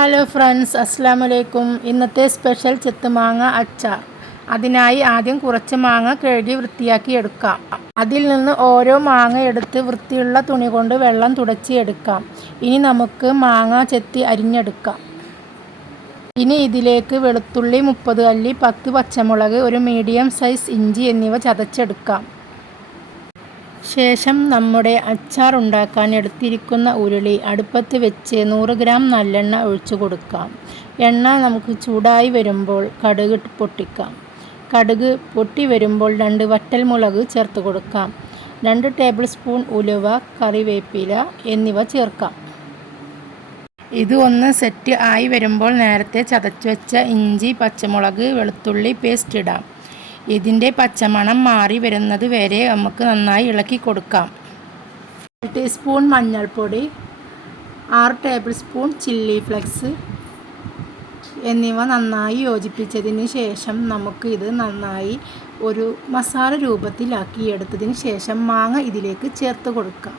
Hello friends അസ്സാം വലൈക്കും ഇന്നത്തെ സ്പെഷ്യൽ ചെത്തുമാങ്ങ അച്ചാർ. അതിനായി ആദ്യം കുറച്ച് മാങ്ങ കഴുകി വൃത്തിയാക്കി എടുക്കാം. അതിൽ നിന്ന് ഓരോ മാങ്ങ എടുത്ത് വൃത്തിയുള്ള തുണി കൊണ്ട് വെള്ളം തുടച്ച് എടുക്കാം. ഇനി നമുക്ക് മാങ്ങ ചെത്തി അരിഞ്ഞെടുക്കാം. ഇനി ഇതിലേക്ക് വെളുത്തുള്ളി മുപ്പത് അല്ലി പത്ത് പച്ചമുളക് ഒരു മീഡിയം സൈസ് ഇഞ്ചി എന്നിവ ചതച്ചെടുക്കാം. ശേഷം നമ്മുടെ അച്ചാർ ഉണ്ടാക്കാൻ എടുത്തിരിക്കുന്ന ഉരുളി അടുപ്പത്ത് വെച്ച് നൂറ് ഗ്രാം നല്ലെണ്ണ ഒഴിച്ചു കൊടുക്കാം. എണ്ണ നമുക്ക് ചൂടായി വരുമ്പോൾ കടുക് പൊട്ടിക്കാം. കടുക് പൊട്ടി വരുമ്പോൾ രണ്ട് വറ്റൽമുളക് ചേർത്ത് കൊടുക്കാം. രണ്ട് ടേബിൾ സ്പൂൺ ഉലുവ കറിവേപ്പില എന്നിവ ചേർക്കാം. ഇത് ഒന്ന് സെറ്റ് ആയി വരുമ്പോൾ നേരത്തെ ചതച്ചു വെച്ച ഇഞ്ചി പച്ചമുളക് വെളുത്തുള്ളി പേസ്റ്റ് ഇടാം. ഇതിന്റെ പച്ചമണം മാറി വരുന്നത് വരെ നമുക്ക് നന്നായി ഇളക്കി കൊടുക്കാം. ടീസ്പൂൺ മഞ്ഞൾപ്പൊടി ആറ് ടേബിൾ സ്പൂൺ ചില്ലി ഫ്ലെക്സ് എന്നിവ നന്നായി യോജിപ്പിച്ചതിന് ശേഷം നമുക്ക് ഇത് നന്നായി ഒരു മസാല രൂപത്തിലാക്കി എടുത്തതിന് ശേഷം മാങ്ങ ഇതിലേക്ക് ചേർത്ത് കൊടുക്കാം.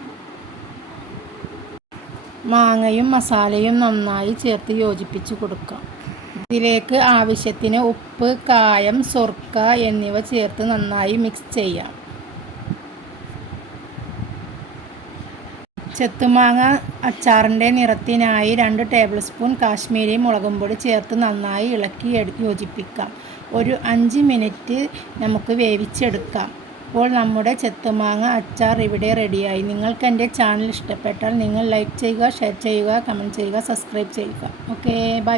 മാങ്ങയും മസാലയും നന്നായി ചേർത്ത് യോജിപ്പിച്ച് കൊടുക്കാം. ഇതിലേക്ക് ആവശ്യത്തിന് ഉപ്പ് കായം സ്വർക്ക എന്നിവ ചേർത്ത് നന്നായി മിക്സ് ചെയ്യാം. ചെത്തുമാങ്ങ അച്ചാറിന്റെ നിറത്തിനായി രണ്ട് ടേബിൾ സ്പൂൺ കാശ്മീരി മുളകും പൊടി ചേർത്ത് നന്നായി ഇളക്കി യോജിപ്പിക്കാം. ഒരു അഞ്ച് മിനിറ്റ് നമുക്ക് വേവിച്ചെടുക്കാം. അപ്പോൾ നമ്മുടെ ചെത്തുമാങ്ങ അച്ചാർ ഇവിടെ റെഡിയായി നിങ്ങൾക്ക് എന്റെ ചാനൽ ഇഷ്ടപ്പെട്ടാൽ നിങ്ങൾ ലൈക്ക് ചെയ്യുക ഷെയർ ചെയ്യുക കമന്റ് ചെയ്യുക സബ്സ്ക്രൈബ് ചെയ്യുക. Okay bye bye